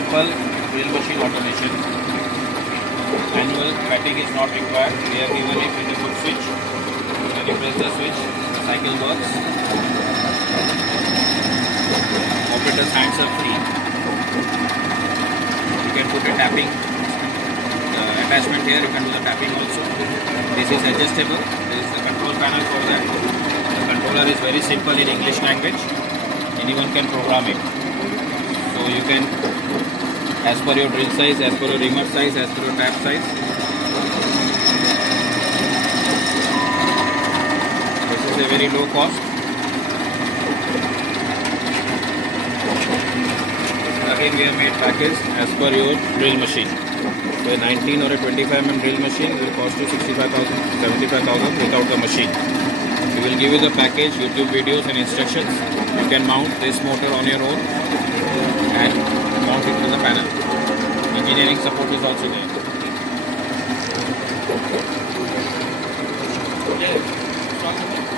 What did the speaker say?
simple drill machine automation. Manual cutting is not required. We are given it with a foot switch. When you press the switch, the cycle works. Operator's hands are free. You can put a tapping attachment here. You can do the tapping also. This is adjustable. This is the control panel for that. The controller is very simple in English language. Anyone can program it. So you can, as per your drill size, as per your reamer size, as per your tap size. This is a very low cost. Again, we have made package as per your drill machine. So a 19 or a 25 mm drill machine will cost you 65,000, 75,000 without the machine. We will give you the package, YouTube videos and instructions. You can mount this motor on your own and mount it to the panel. Engineering support is also there. Yeah.